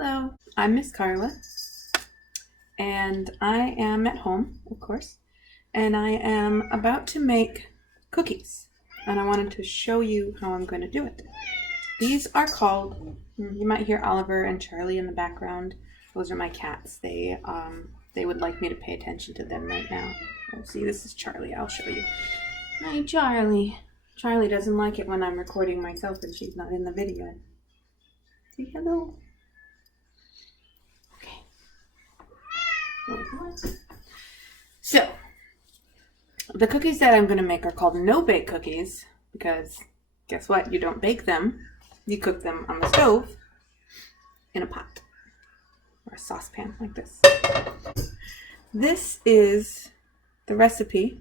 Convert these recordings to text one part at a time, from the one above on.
Hello, I'm Miss Carla, and I am at home, of course, and I am about to make cookies, and I wanted to show you how I'm going to do it. These are called, you might hear Oliver and Charlie in the background. Those are my cats. They would like me to pay attention to them right now. See, this is Charlie. I'll show you. Hi, Charlie. Charlie doesn't like it when I'm recording myself and she's not in the video. Say hello. So, the cookies that I'm going to make are called no-bake cookies because guess what? You don't bake them. You cook them on the stove in a pot or a saucepan like this. This is the recipe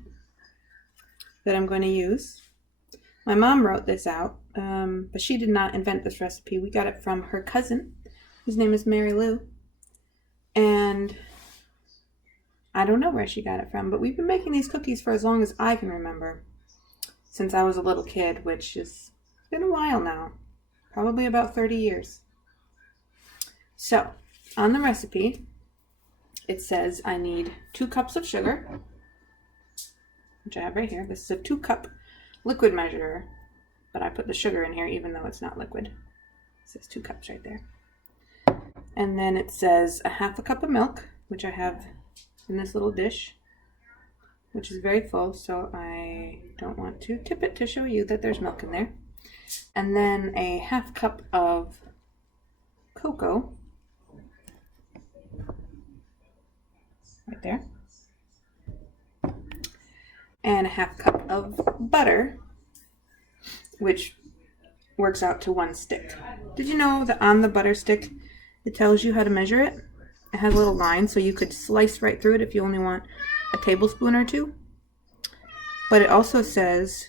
that I'm going to use. My mom wrote this out, but she did not invent this recipe. We got it from her cousin, whose name is Mary Lou. And I don't know where she got it from, but we've been making these cookies for as long as I can remember. Since I was a little kid, which has been a while now. Probably about 30 years. So, on the recipe, it says I need 2 cups of sugar, which I have right here. This is a 2-cup liquid measurer, but I put the sugar in here even though it's not liquid. It says 2 cups right there. And then it says a 1/2 cup of milk, which I have in this little dish, which is very full, so I don't want to tip it to show you that there's milk in there. And then a 1/2 cup of cocoa, right there, and a 1/2 cup of butter, which works out to 1 stick. Did you know that on the butter stick, it tells you how to measure it? It has a little line, so you could slice right through it if you only want a tablespoon or 2. But it also says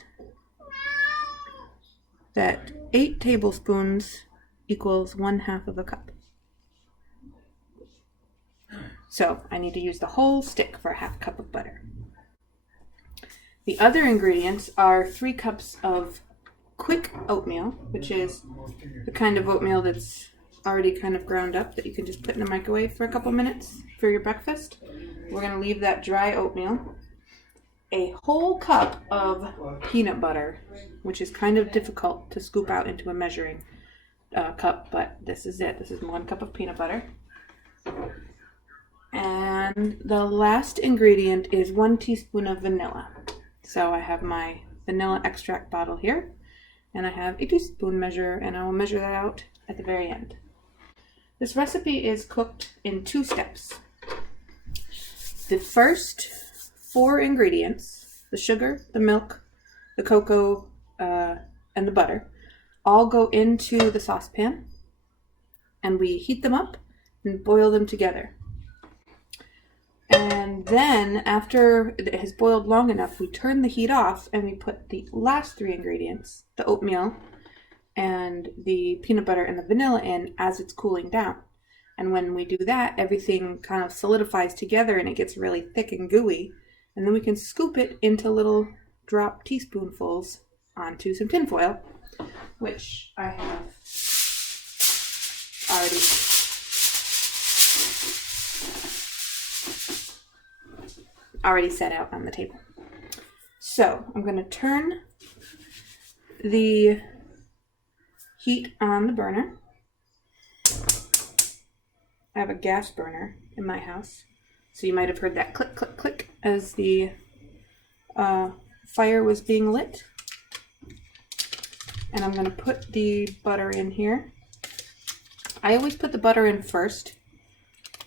that 8 tablespoons equals 1/2 of a cup. So I need to use the whole stick for a 1/2 cup of butter. The other ingredients are 3 cups of quick oatmeal, which is the kind of oatmeal that's already kind of ground up that you can just put in the microwave for a couple minutes for your breakfast. We're going to leave that dry oatmeal. A whole cup of peanut butter, which is kind of difficult to scoop out into a measuring cup, but this is it. This is 1 cup of peanut butter. And the last ingredient is 1 teaspoon of vanilla. So I have my vanilla extract bottle here, and I have a teaspoon measure, and I will measure that out at the very end. This recipe is cooked in 2 steps. The first 4 ingredients, the sugar, the milk, the cocoa, and the butter, all go into the saucepan, and we heat them up and boil them together. And then, after it has boiled long enough, we turn the heat off and we put the last 3 ingredients, the oatmeal and the peanut butter and the vanilla, in as it's cooling down. And when we do that, everything kind of solidifies together and it gets really thick and gooey. And then we can scoop it into little drop teaspoonfuls onto some tin foil, which I have already set out on the table. So I'm going to turn the heat on the burner. I have a gas burner in my house, so you might have heard that click, click, click as the fire was being lit. And I'm going to put the butter in here. I always put the butter in first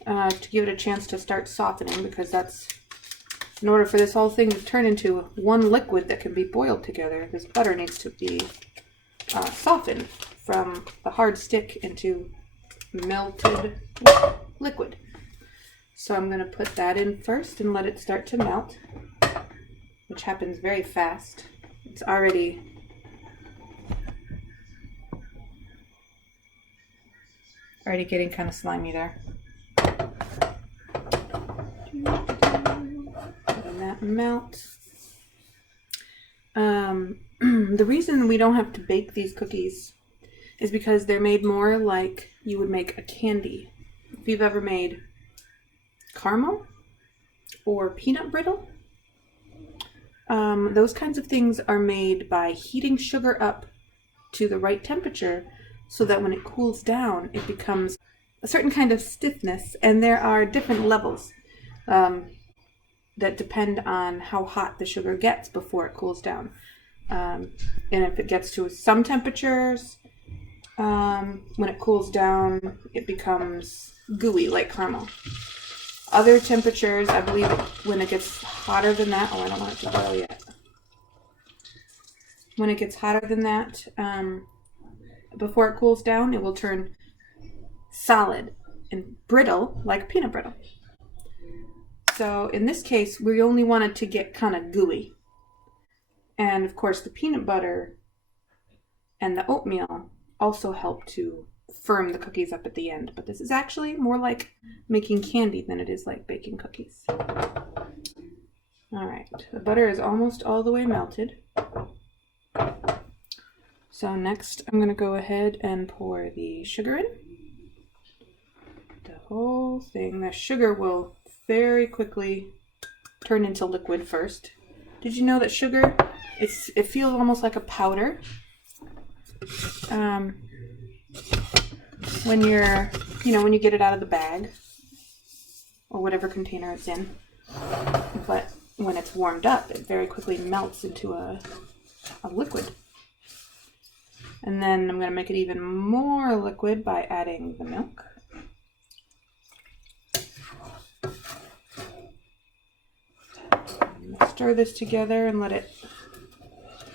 to give it a chance to start softening, because that's, in order for this whole thing to turn into one liquid that can be boiled together, this butter needs to be softened from the hard stick into melted liquid. So I'm going to put that in first and let it start to melt, which happens very fast. It's already getting kind of slimy there. Letting that melt. The reason we don't have to bake these cookies is because they're made more like you would make a candy. If you've ever made caramel or peanut brittle, those kinds of things are made by heating sugar up to the right temperature so that when it cools down, it becomes a certain kind of stiffness. And there are different levels that depend on how hot the sugar gets before it cools down. And if it gets to some temperatures, when it cools down, it becomes gooey like caramel. Other temperatures, I believe when it gets hotter than that, I don't want it to boil yet. When it gets hotter than that, before it cools down, it will turn solid and brittle like peanut brittle. So in this case, we only want it to get kind of gooey. And of course, the peanut butter and the oatmeal also help to firm the cookies up at the end. But this is actually more like making candy than it is like baking cookies. All right, the butter is almost all the way melted. So next, I'm going to go ahead and pour the sugar in. The whole thing. The sugar will very quickly turn into liquid first. Did you know that sugar, it feels almost like a powder when you get it out of the bag or whatever container it's in. But when it's warmed up, it very quickly melts into a liquid. And then I'm going to make it even more liquid by adding the milk. Stir this together and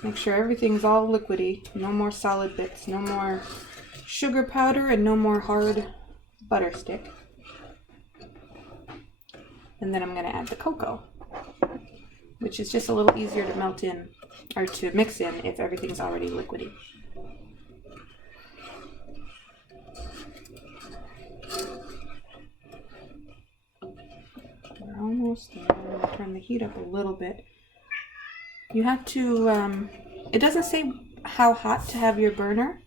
make sure everything's all liquidy. No more solid bits, no more sugar powder, and no more hard butter stick. And then I'm going to add the cocoa, which is just a little easier to melt in or to mix in if everything's already liquidy. We're almost there. I'm going to turn the heat up a little bit. You have to, it doesn't say how hot to have your burner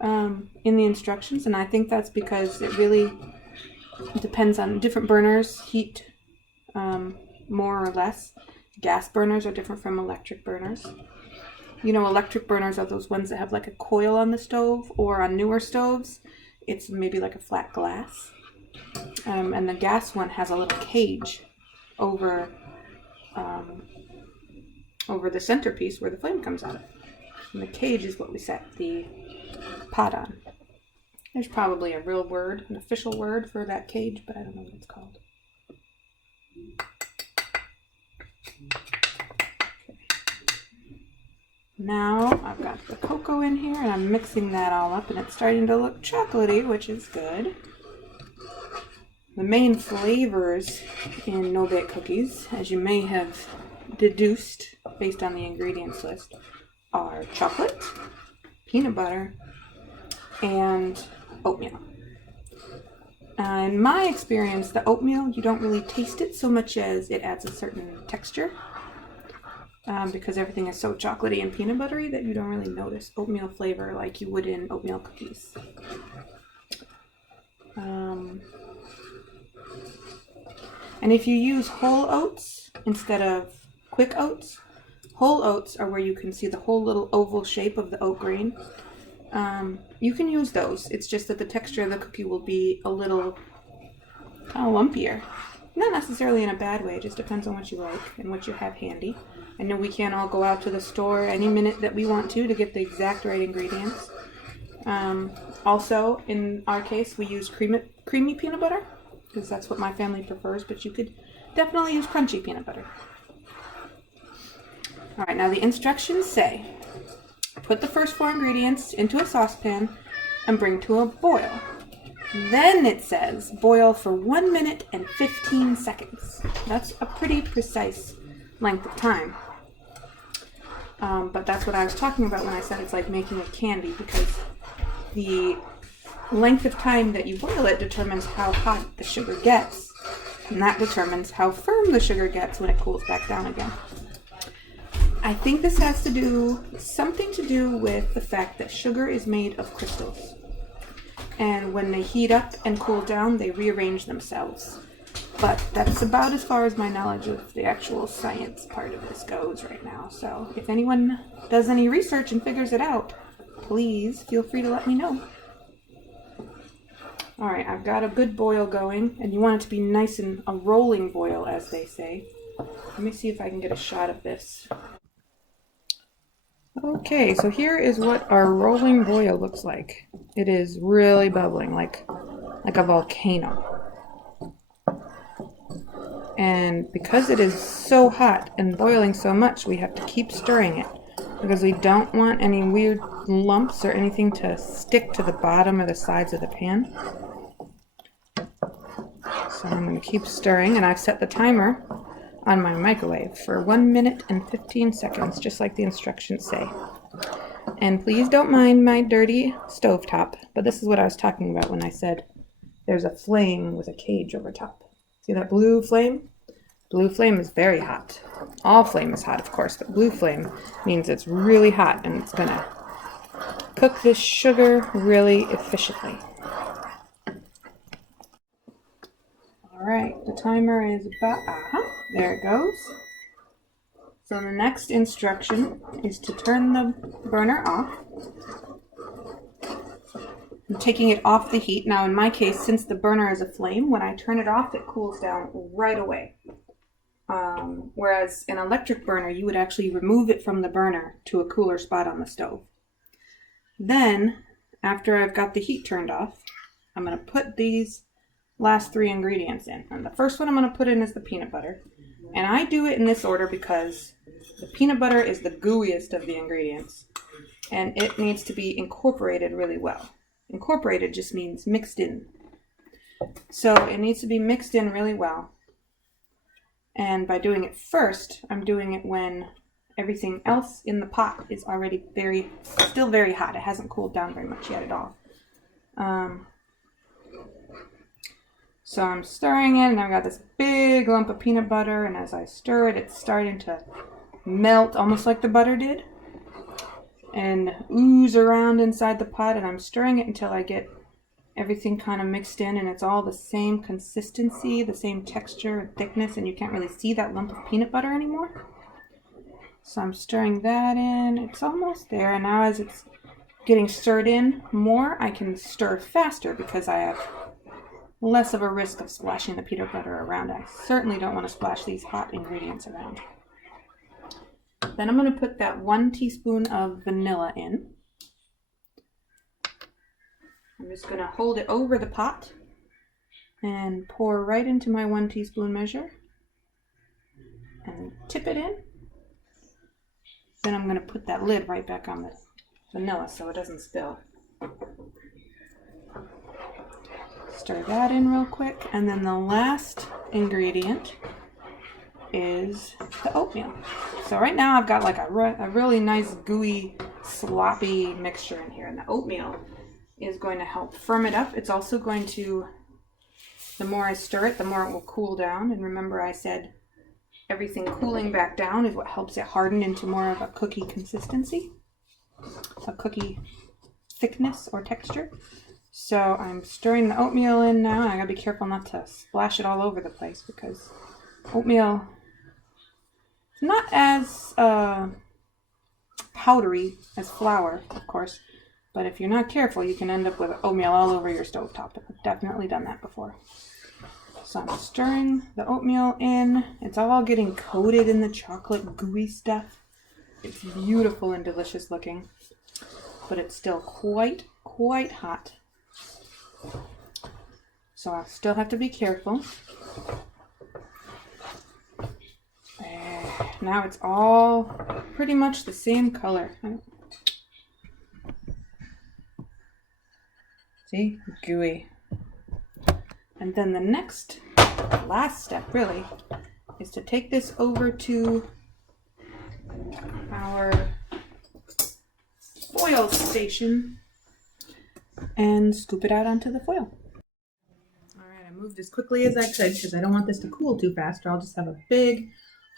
in the instructions, and I think that's because it really depends on different burners, heat more or less. Gas burners are different from electric burners. You know, electric burners are those ones that have like a coil on the stove, or on newer stoves, it's maybe like a flat glass. And the gas one has a little cage over the centerpiece where the flame comes out of. And the cage is what we set the pot on. There's probably a real word, an official word for that cage, but I don't know what it's called. Now I've got the cocoa in here and I'm mixing that all up, and it's starting to look chocolatey, which is good. The main flavors in no-bake cookies, as you may have deduced based on the ingredients list, are chocolate, peanut butter, and oatmeal. In my experience, the oatmeal, you don't really taste it so much as it adds a certain texture, because everything is so chocolatey and peanut buttery that you don't really notice oatmeal flavor like you would in oatmeal cookies. And if you use whole oats instead of quick oats, whole oats are where you can see the whole little oval shape of the oat grain. You can use those. It's just that the texture of the cookie will be a little kind of lumpier. Not necessarily in a bad way, it just depends on what you like and what you have handy. I know we can't all go out to the store any minute that we want to get the exact right ingredients. Also, in our case, we use creamy peanut butter, because that's what my family prefers, but you could definitely use crunchy peanut butter. Alright, now the instructions say, put the first 4 ingredients into a saucepan and bring to a boil. Then it says, boil for 1 minute and 15 seconds. That's a pretty precise length of time. But that's what I was talking about when I said it's like making a candy, because the length of time that you boil it determines how hot the sugar gets, and that determines how firm the sugar gets when it cools back down again. I think this has to do something to do with the fact that sugar is made of crystals. And when they heat up and cool down, they rearrange themselves. But that's about as far as my knowledge of the actual science part of this goes right now. So if anyone does any research and figures it out, please feel free to let me know. All right, I've got a good boil going, and you want it to be nice and a rolling boil, as they say. Let me see if I can get a shot of this. Okay, so here is what our rolling boil looks like. It is really bubbling, like a volcano. And because it is so hot and boiling so much, we have to keep stirring it because we don't want any weird lumps or anything to stick to the bottom or the sides of the pan. So I'm going to keep stirring, and I've set the timer on my microwave for 1 minute and 15 seconds, just like the instructions say. And please don't mind my dirty stovetop, but this is what I was talking about when I said there's a flame with a cage over top. See that blue flame? Blue flame is very hot. All flame is hot, of course, but blue flame means it's really hot and it's going to cook this sugar really efficiently. All right, the timer is about, there it goes. So the next instruction is to turn the burner off. I'm taking it off the heat. Now in my case, since the burner is a flame, when I turn it off, it cools down right away. Whereas an electric burner, you would actually remove it from the burner to a cooler spot on the stove. Then, after I've got the heat turned off, I'm going to put these last 3 ingredients in. And the first one I'm going to put in is the peanut butter. And I do it in this order because the peanut butter is the gooeyest of the ingredients. And it needs to be incorporated really well. Incorporated just means mixed in. So it needs to be mixed in really well. And by doing it first, I'm doing it when everything else in the pot is already still very hot. It hasn't cooled down very much yet at all. So I'm stirring it, and I've got this big lump of peanut butter, and as I stir it, it's starting to melt almost like the butter did and ooze around inside the pot, and I'm stirring it until I get everything kind of mixed in and it's all the same consistency, the same texture and thickness, and you can't really see that lump of peanut butter anymore. So I'm stirring that in. It's almost there, and now as it's getting stirred in more, I can stir faster because I have less of a risk of splashing the peanut butter around. I certainly don't want to splash these hot ingredients around. Then I'm going to put that 1 teaspoon of vanilla in. I'm just going to hold it over the pot and pour right into my 1 teaspoon measure and tip it in. Then I'm going to put that lid right back on the vanilla so it doesn't spill. Stir that in real quick, and then the last ingredient is the oatmeal. So right now I've got like a really nice gooey sloppy mixture in here, and the oatmeal is going to help firm it up. It's also going to, the more I stir it, the more it will cool down. And remember I said everything cooling back down is what helps it harden into more of a cookie consistency, a cookie thickness or texture. So I'm stirring the oatmeal in now, and I gotta be careful not to splash it all over the place because oatmeal is not as powdery as flour, of course, but if you're not careful, you can end up with oatmeal all over your stovetop. I've definitely done that before. So I'm stirring the oatmeal in. It's all getting coated in the chocolate gooey stuff. It's beautiful and delicious looking, but it's still quite hot. So I'll still have to be careful. Now it's all pretty much the same color. See? Gooey. And then the last step really, is to take this over to our foil station and scoop it out onto the foil. Alright, I moved as quickly as I could because I don't want this to cool too fast or I'll just have a big,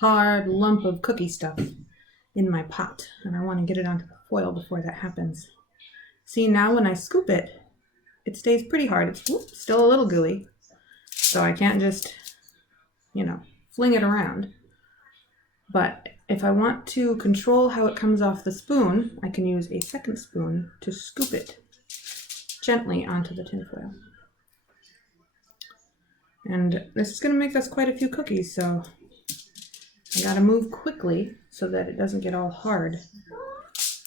hard lump of cookie stuff in my pot, and I want to get it onto the foil before that happens. See, now when I scoop it, it stays pretty hard. It's still a little gooey, so I can't just, fling it around. But if I want to control how it comes off the spoon, I can use a second spoon to scoop it gently onto the tinfoil. And this is going to make us quite a few cookies, so I gotta move quickly so that it doesn't get all hard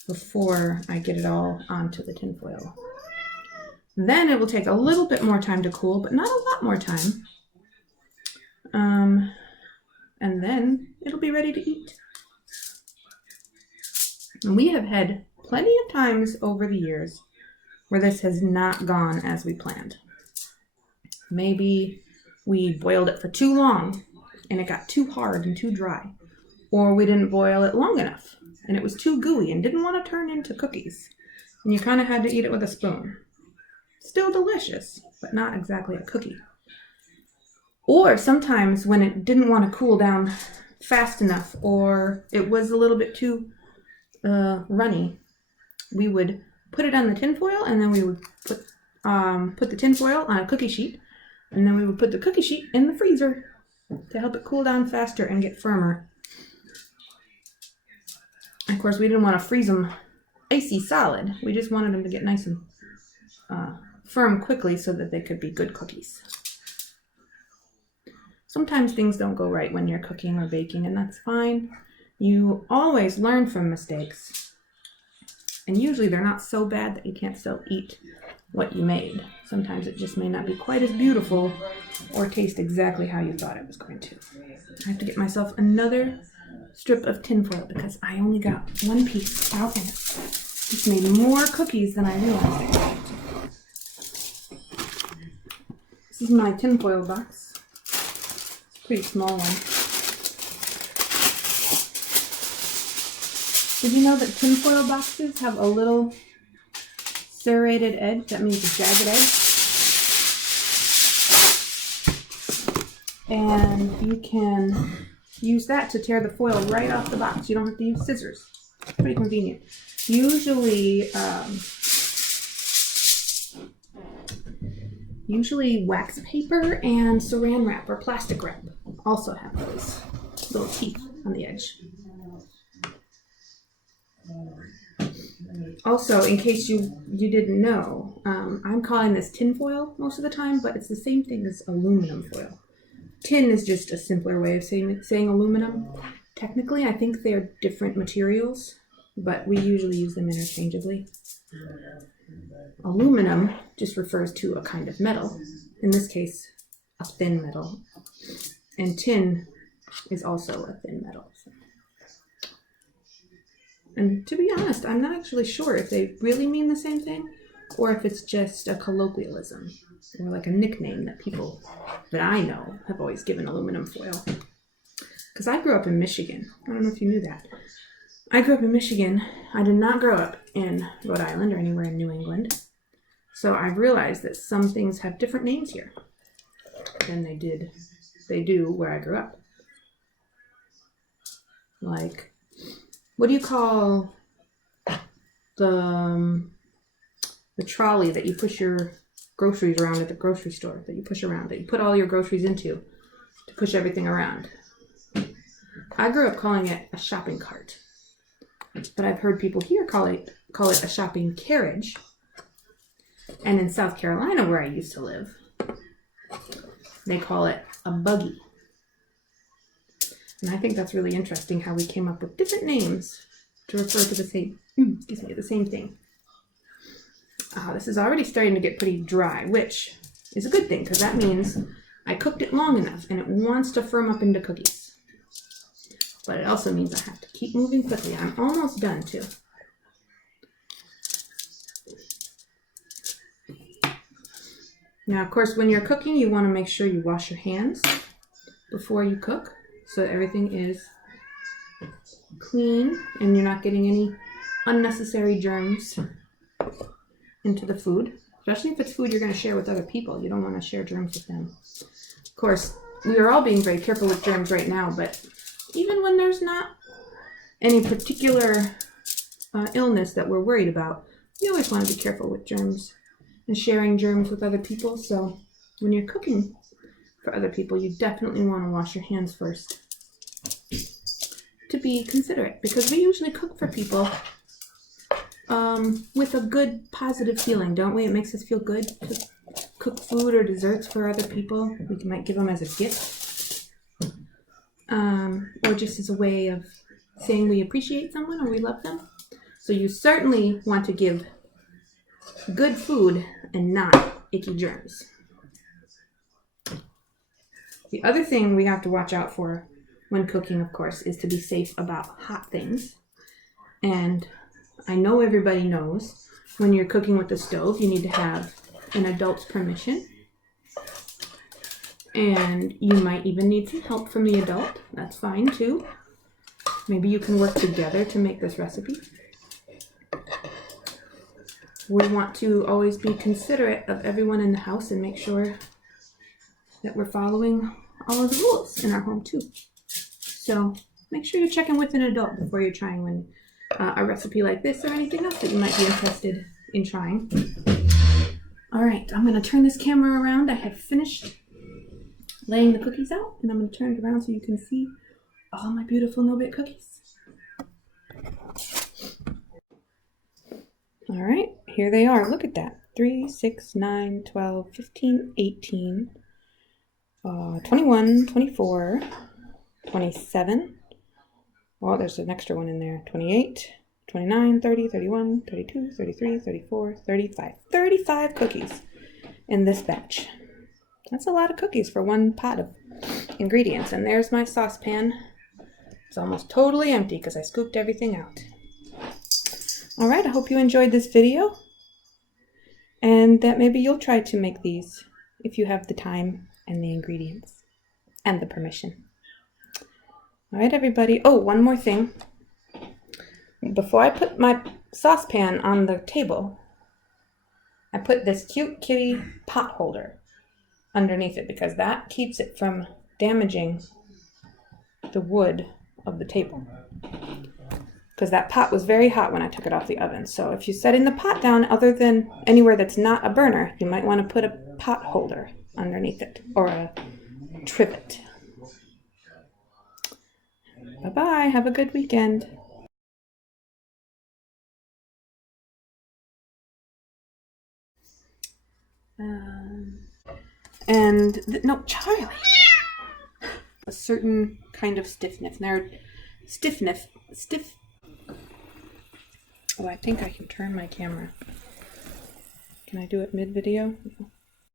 before I get it all onto the tinfoil. Then it will take a little bit more time to cool, but not a lot more time. And then it'll be ready to eat. And we have had plenty of times over the years where this has not gone as we planned. Maybe we boiled it for too long and it got too hard and too dry. Or we didn't boil it long enough and it was too gooey and didn't want to turn into cookies. And you kind of had to eat it with a spoon. Still delicious, but not exactly a cookie. Or sometimes when it didn't want to cool down fast enough or it was a little bit too runny, we would put it on the tinfoil and then we would put the tinfoil on a cookie sheet, and then we would put the cookie sheet in the freezer to help it cool down faster and get firmer. Of course, we didn't want to freeze them icy solid. We just wanted them to get nice and firm quickly so that they could be good cookies. Sometimes things don't go right when you're cooking or baking, and that's fine. You always learn from mistakes. And usually they're not so bad that you can't still eat what you made. Sometimes it just may not be quite as beautiful or taste exactly how you thought it was going to. I have to get myself another strip of tinfoil because I only got one piece out and it's made more cookies than I realized it would. This is my tinfoil box. Pretty small one. Did you know that tinfoil boxes have a little serrated edge? That means a jagged edge. And you can use that to tear the foil right off the box. You don't have to use scissors. Pretty convenient. Usually wax paper and saran wrap or plastic wrap also have those little teeth on the edge. Also, in case you didn't know, I'm calling this tinfoil most of the time, but it's the same thing as aluminum foil. Tin is just a simpler way of saying aluminum. Technically, I think they're different materials, but we usually use them interchangeably. Aluminum just refers to a kind of metal, in this case, a thin metal. And tin is also a thin metal. And to be honest, I'm not actually sure if they really mean the same thing or if it's just a colloquialism or like a nickname that people that I know have always given aluminum foil. Because I grew up in Michigan. I don't know if you knew that. I grew up in Michigan. I did not grow up in Rhode Island or anywhere in New England. So I've realized that some things have different names here than they do where I grew up. Like, what do you call the trolley that you push your groceries around at the grocery store, that you push around, that you put all your groceries into to push everything around? I grew up calling it a shopping cart. But I've heard people here call it a shopping carriage. And in South Carolina, where I used to live, they call it a buggy. And I think that's really interesting how we came up with different names to refer to the same thing. This is already starting to get pretty dry, which is a good thing because that means I cooked it long enough and it wants to firm up into cookies. But it also means I have to keep moving quickly. I'm almost done too. Now, of course, when you're cooking, you want to make sure you wash your hands before you cook so that everything is clean and you're not getting any unnecessary germs into the food. Especially if it's food you're going to share with other people. You don't want to share germs with them. Of course, we are all being very careful with germs right now, but even when there's not any particular illness that we're worried about, we always want to be careful with germs and sharing germs with other people. So when you're cooking for other people, you definitely want to wash your hands first to be considerate, because we usually cook for people with a good, positive feeling, don't we? It makes us feel good to cook food or desserts for other people. We might give them as a gift, or just as a way of saying we appreciate someone or we love them. So you certainly want to give good food and not icky germs. The other thing we have to watch out for when cooking, of course, is to be safe about hot things. And I know everybody knows when you're cooking with the stove, you need to have an adult's permission. And you might even need some help from the adult. That's fine too. Maybe you can work together to make this recipe. We want to always be considerate of everyone in the house and make sure that we're following all of the rules in our home too. So make sure you're checking with an adult before you're trying a recipe like this or anything else that you might be interested in trying. All right, I'm going to turn this camera around. I have finished laying the cookies out, and I'm going to turn it around so you can see all my beautiful no-bake cookies. All right, here they are. Look at that. 3, 6, 9, 12, 15, 18, 21, 24, 27. Oh, there's an extra one in there. 28, 29, 30, 31, 32, 33, 34, 35. 35 cookies in this batch. That's a lot of cookies for one pot of ingredients. And there's my saucepan. It's almost totally empty because I scooped everything out. All right, I hope you enjoyed this video and that maybe you'll try to make these if you have the time and the ingredients and the permission. All right, everybody. Oh, one more thing. Before I put my saucepan on the table, I put this cute kitty pot holder underneath it because that keeps it from damaging the wood of the table. Because that pot was very hot when I took it off the oven. So if you're setting the pot down other than anywhere that's not a burner, you might want to put a pot holder underneath it or a trivet. Bye-bye. Have a good weekend. No, Charlie. A certain kind of stiffness. Stiff. Oh, I think I can turn my camera. Can I do it mid-video?